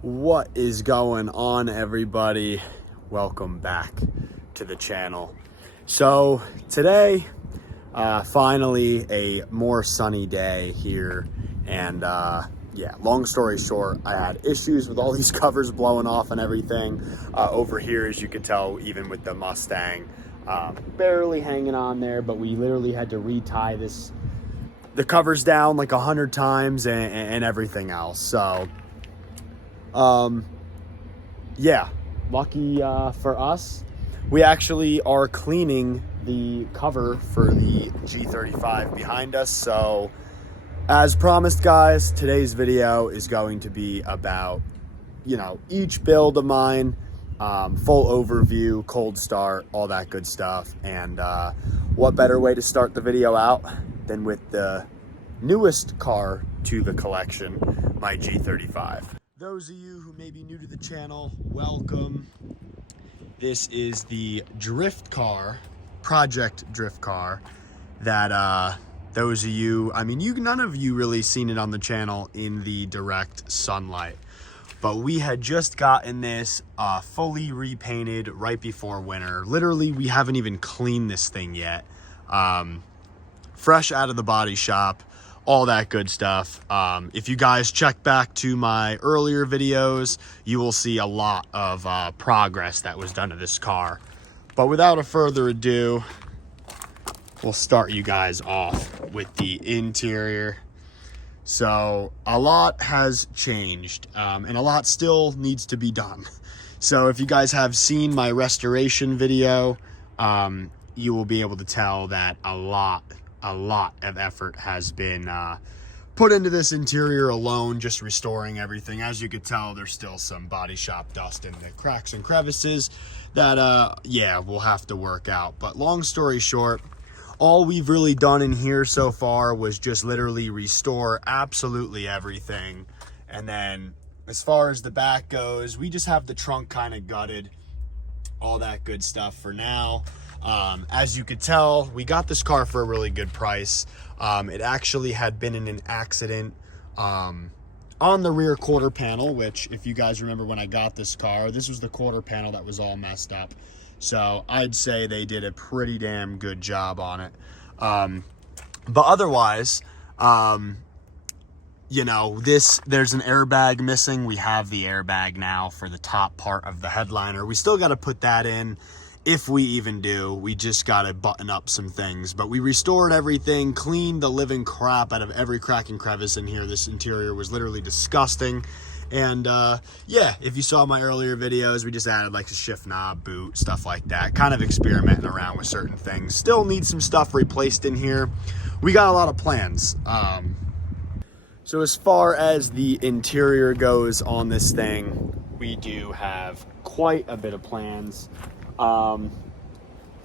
What is going on, everybody? Welcome back to the channel. So today, finally a more sunny day here, and yeah, long story short, I had issues with all these covers blowing off and everything. Over here, as you can tell, even with the Mustang, barely hanging on there, but we literally had to retie the covers down like 100 times and everything else. So yeah, lucky for us, we actually are cleaning the cover for the G35 behind us. So as promised, guys, today's video is going to be about, each build of mine, full overview, cold start, all that good stuff. And what better way to start the video out than with the newest car to the collection, my G35. Those of you who may be new to the channel, welcome. This is the drift car, project drift car, that those of you, none of you really seen it on the channel in the direct sunlight, but we had just gotten this fully repainted right before winter. Literally, we haven't even cleaned this thing yet. Fresh out of the body shop, all that good stuff. If you guys check back to my earlier videos, you will see a lot of progress that was done to this car. But without a further ado, we'll start you guys off with the interior. So a lot has changed, and a lot still needs to be done. So if you guys have seen my restoration video, you will be able to tell that a lot of effort has been put into this interior alone, just restoring everything. As you could tell, there's still some body shop dust in the cracks and crevices that yeah, we'll have to work out. But long story short, all we've really done in here so far was just literally restore absolutely everything. And then as far as the back goes, we just have the trunk kind of gutted, all that good stuff for now. As you could tell, we got this car for a really good price. It actually had been in an accident on the rear quarter panel, which, if you guys remember when I got this car, this was the quarter panel that was all messed up. So I'd say they did a pretty damn good job on it. But otherwise, there's an airbag missing. We have the airbag now for the top part of the headliner. We still got to put that in. If we even do, we just got to button up some things. But we restored everything, cleaned the living crap out of every crack and crevice in here. This interior was literally disgusting. And yeah, if you saw my earlier videos, we just added like a shift knob, boot, stuff like that. Kind of experimenting around with certain things. Still need some stuff replaced in here. We got a lot of plans. So as far as the interior goes on this thing, we do have quite a bit of plans.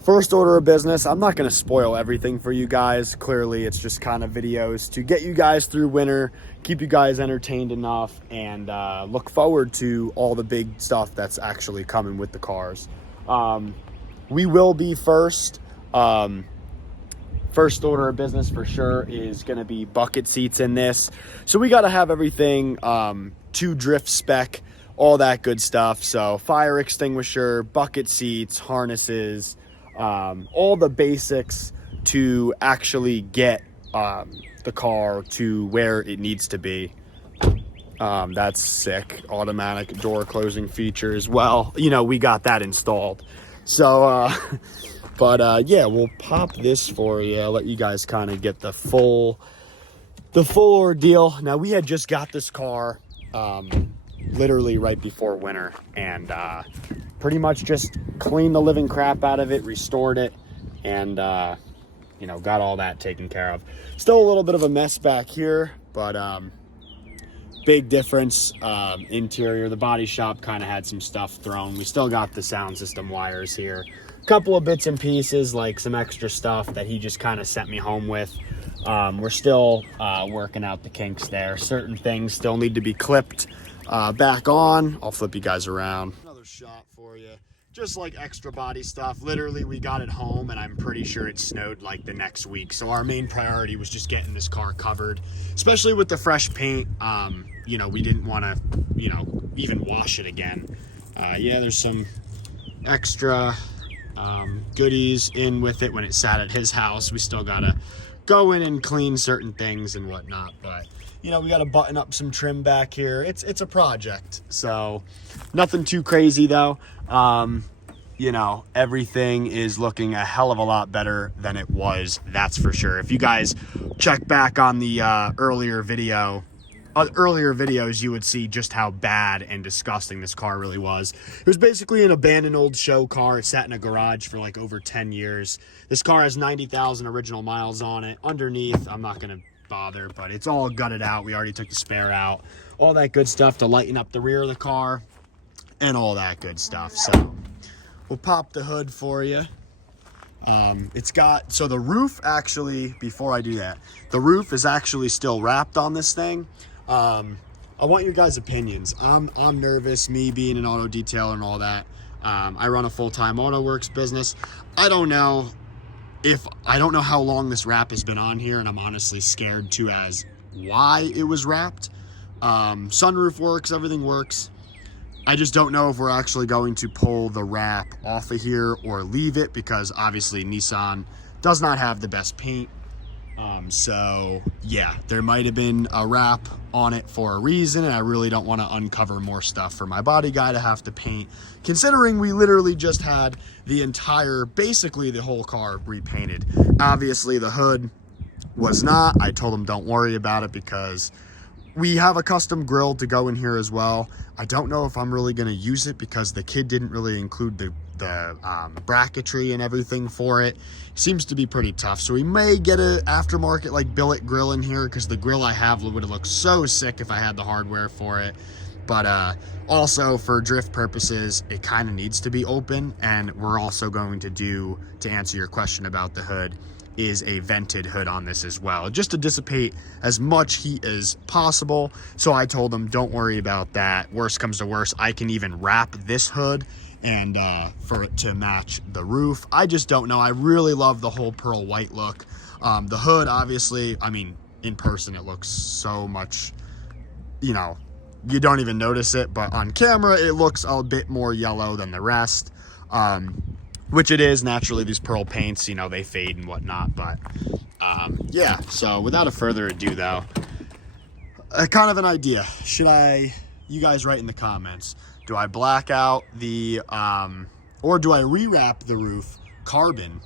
First order of business, I'm not going to spoil everything for you guys. Clearly, it's just kind of videos to get you guys through winter, keep you guys entertained enough, and look forward to all the big stuff that's actually coming with the cars. We will be first. First order of business for sure is going to be bucket seats in this. So we got to have everything to drift spec, all that good stuff. So fire extinguisher, bucket seats, harnesses, all the basics to actually get the car to where it needs to be. That's sick. Automatic door closing features. Well, we got that installed. So, but yeah, we'll pop this for you. I'll let you guys kind of get the full ordeal. Now, we had just got this car literally right before winter, and pretty much just cleaned the living crap out of it, restored it, and got all that taken care of. Still a little bit of a mess back here, but big difference. Interior, the body shop kind of had some stuff thrown. We still got the sound system wires here, a couple of bits and pieces, like some extra stuff that he just kind of sent me home with. We're still working out the kinks there. Certain things still need to be clipped back on. I'll flip you guys around. Another shot for you. just like extra body stuff. Literally, we got it home and I'm pretty sure it snowed like the next week. So our main priority was just getting this car covered, especially with the fresh paint. You know, we didn't want to, you know, even wash it again. Yeah, there's some extra goodies in with it when it sat at his house. We still gotta go in and clean certain things and whatnot, but you know, we gotta button up some trim back here. It's a project, so nothing too crazy though. You know, everything is looking a hell of a lot better than it was, that's for sure. If you guys check back on the earlier videos, you would see just how bad and disgusting this car really was. It was basically an abandoned old show car. It sat in a garage for like over 10 years. This car has 90,000 original miles on it. Underneath, I'm not gonna bother, but it's all gutted out. We already took the spare out. All that good stuff to lighten up the rear of the car and all that good stuff. So we'll pop the hood for you. So the roof actually, before I do that, the roof is actually still wrapped on this thing. I want your guys' opinions. I'm nervous, me being an auto detailer and all that. I run a full-time auto works business. I don't know how long this wrap has been on here, and I'm honestly scared too as why it was wrapped. Sunroof works, everything works. I just don't know if we're actually going to pull the wrap off of here or leave it, because obviously Nissan does not have the best paint. So yeah, there might have been a wrap on it for a reason, and I really don't want to uncover more stuff for my body guy to have to paint, considering we literally just had basically the whole car repainted. Obviously the hood was not. I told him don't worry about it because we have a custom grill to go in here as well. I don't know if I'm really going to use it because the kid didn't really include the bracketry and everything for it. Seems to be pretty tough, so we may get an aftermarket like billet grill in here, because the grill I have would have looked so sick if I had the hardware for it. But also for drift purposes, it kind of needs to be open, and we're also going to answer your question about the hood, is a vented hood on this as well, just to dissipate as much heat as possible. So I told them don't worry about that. Worst comes to worst, I can even wrap this hood and for it to match the roof. I just don't know. I really love the whole pearl white look. The hood, obviously, I mean, in person it looks so much, you know, you don't even notice it, but on camera it looks a bit more yellow than the rest, which it is. Naturally, these pearl paints, you know, they fade and whatnot. But yeah, so without a further ado though, kind of an idea. You guys write in the comments, do I black out the, or do I rewrap the roof carbon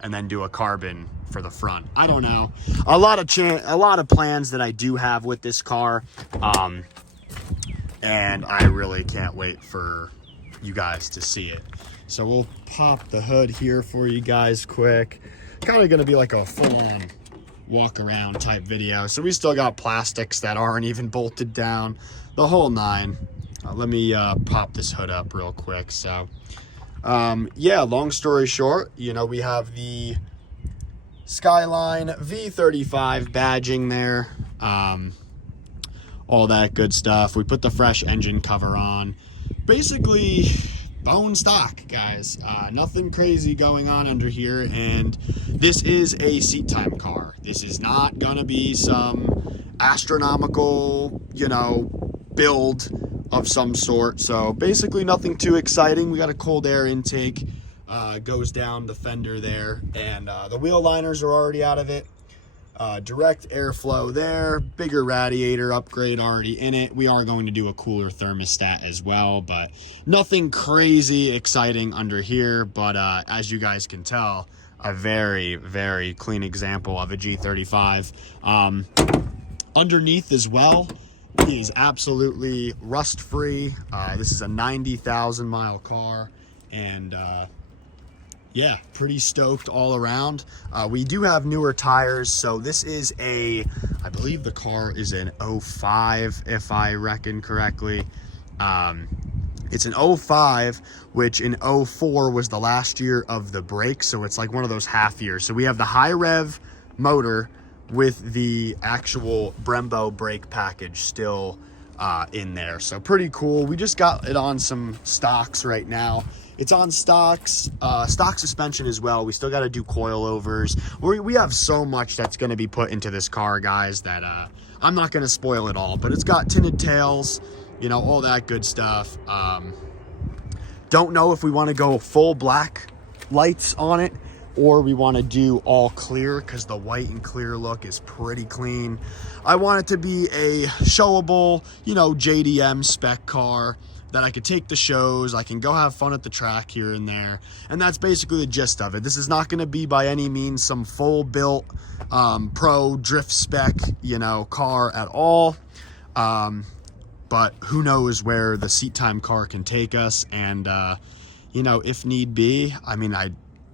and then do a carbon for the front? I don't know. A lot of plans that I do have with this car, and I really can't wait for you guys to see it. So we'll pop the hood here for you guys quick. Kind of going to be like a full-on walk around type video. So we still got plastics that aren't even bolted down, the whole nine. Let me pop this hood up real quick. So yeah, long story short, you know, we have the Skyline V35 badging there, all that good stuff. We put the fresh engine cover on. Basically bone stock, guys. Nothing crazy going on under here, and this is a seat time car. This is not gonna be some astronomical, you know, build of some sort. So basically nothing too exciting. We got a cold air intake, goes down the fender there, and the wheel liners are already out of it. Direct airflow there, bigger radiator upgrade already in it. We are going to do a cooler thermostat as well, but nothing crazy exciting under here. But as you guys can tell, a very, very clean example of a G35. Underneath as well is absolutely rust free. This is a 90,000 mile car, and yeah, pretty stoked all around. We do have newer tires, so this is I believe the car is an 05, if I reckon correctly. It's an 05, which in 04 was the last year of the brake, so it's like one of those half years. So we have the high rev motor with the actual Brembo brake package still in there. So pretty cool. We just got it on some stocks right now. It's on stocks, stock suspension as well. We still got to do coilovers. We have so much that's going to be put into this car, guys, that I'm not going to spoil it all. But it's got tinted tails, you know, all that good stuff. Don't know if we want to go full black lights on it or we want to do all clear, because the white and clear look is pretty clean. I want it to be a showable, you know, JDM spec car that I could take to shows. I can go have fun at the track here and there. And that's basically the gist of it. This is not going to be by any means some full built pro drift spec, you know, car at all. But who knows where the seat time car can take us. And, you know, if need be, I mean, I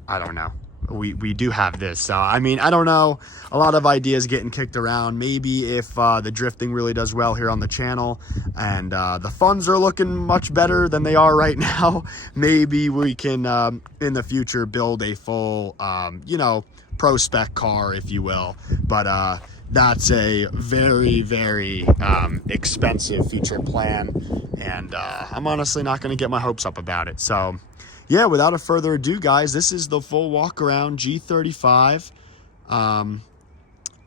don't know. We do have this. So, I mean, I don't know. A lot of ideas getting kicked around. Maybe if the drifting really does well here on the channel and the funds are looking much better than they are right now, maybe we can, in the future, build a full, you know, pro spec car, if you will. But that's a very, very expensive future plan. And I'm honestly not going to get my hopes up about it. So, yeah, without a further ado, guys, this is the full walk around G35. I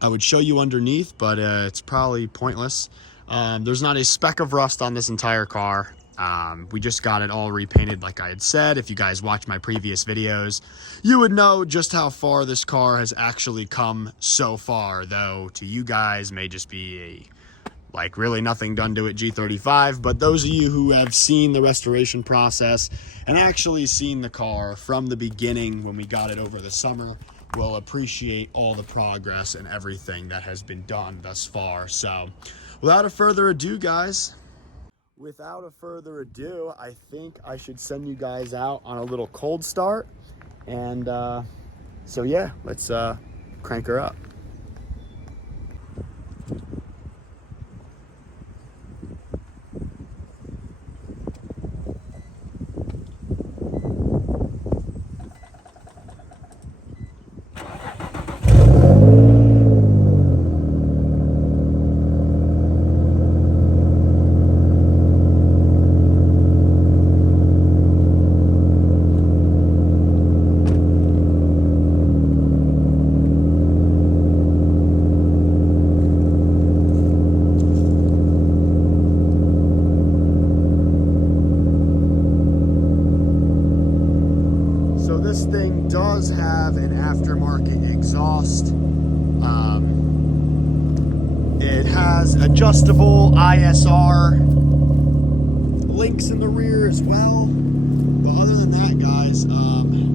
would show you underneath, but it's probably pointless. There's not a speck of rust on this entire car. We just got it all repainted, like I had said. If you guys watch my previous videos, you would know just how far this car has actually come so far, though to you guys may just be like really nothing done to it G35. But those of you who have seen the restoration process and actually seen the car from the beginning when we got it over the summer will appreciate all the progress and everything that has been done thus far. So without a further ado, guys, I think I should send you guys out on a little cold start. And so yeah, let's crank her up. This thing does have an aftermarket exhaust. It has adjustable ISR links in the rear as well. But other than that, guys,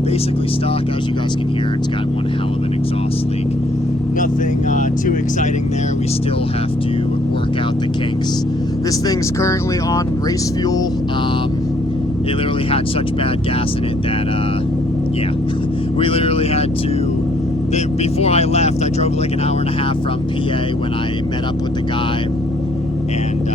basically stock. As you guys can hear, it's got one hell of an exhaust leak. Nothing too exciting there. We still have to work out the kinks. This thing's currently on race fuel. It literally had such bad gas in it that yeah, we literally had to, before I left, I drove like an hour and a half from PA when I met up with the guy, and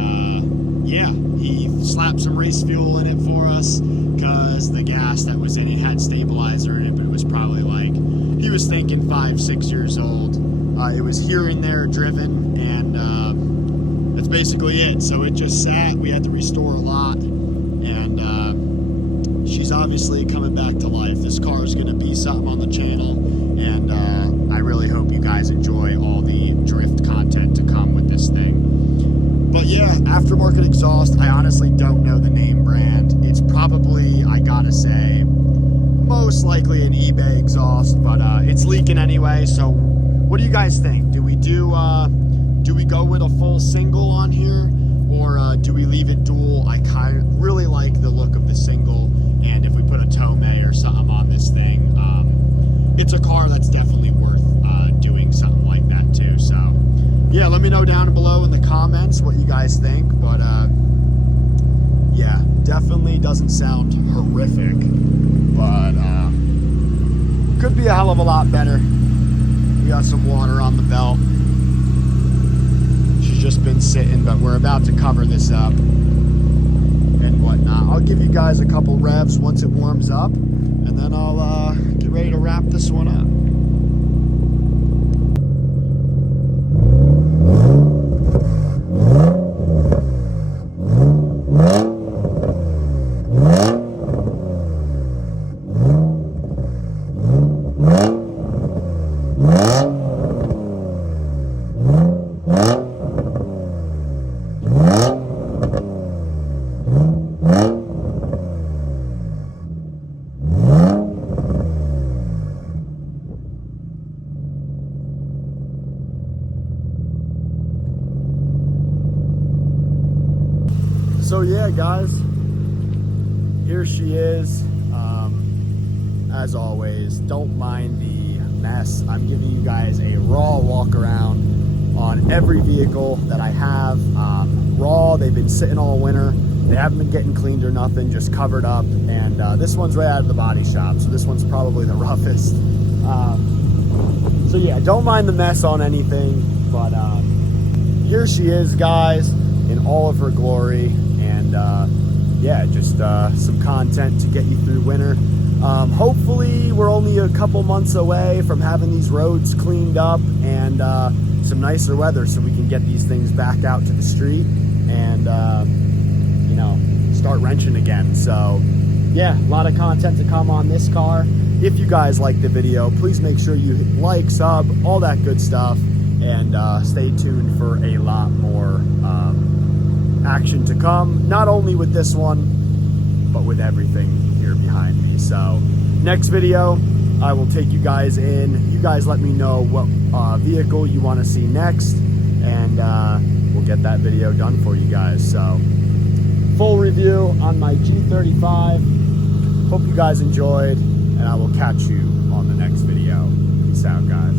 yeah, he slapped some race fuel in it for us, because the gas that was in it had stabilizer in it, but it was probably like, he was thinking 5-6 years old. It was here and there driven, and that's basically it. So it just sat, we had to restore a lot, and she's obviously coming back to life. This car is going to be something on the channel, and I really hope you guys enjoy all the drift content to come with this thing. But yeah, aftermarket exhaust, I honestly don't know the name brand. It's probably, I gotta say, most likely an eBay exhaust, but it's leaking anyway. So what do you guys think? Do we go with a full single on here, or do we leave it dual? I kind of really like the look of the single, and if we put a Tomei or something on this thing, it's a car that's definitely worth doing something like that too. So yeah, let me know down below in the comments what you guys think. But yeah, definitely doesn't sound horrific, but could be a hell of a lot better. We got some water on the belt. She's just been sitting, but we're about to cover this up and whatnot. I'll give you guys a couple revs once it warms up, and then I'll get ready to wrap this one up. So yeah, guys, here she is. As always, don't mind the mess. I'm giving you guys a raw walk around on every vehicle that I have. Raw, they've been sitting all winter. They haven't been getting cleaned or nothing, just covered up. And this one's right out of the body shop, so this one's probably the roughest. So yeah, don't mind the mess on anything, but here she is, guys, in all of her glory. And yeah, just some content to get you through winter. Hopefully we're only a couple months away from having these roads cleaned up and some nicer weather, so we can get these things back out to the street and you know, start wrenching again. So yeah, a lot of content to come on this car. If you guys like the video, please make sure you hit like, sub, all that good stuff, and stay tuned for a lot more action to come, not only with this one, but with everything here behind me. So next video, I will take you guys in. You guys let me know what vehicle you want to see next, and we'll get that video done for you guys. So full review on my G35. Hope you guys enjoyed, and I will catch you on the next video. Peace out, guys.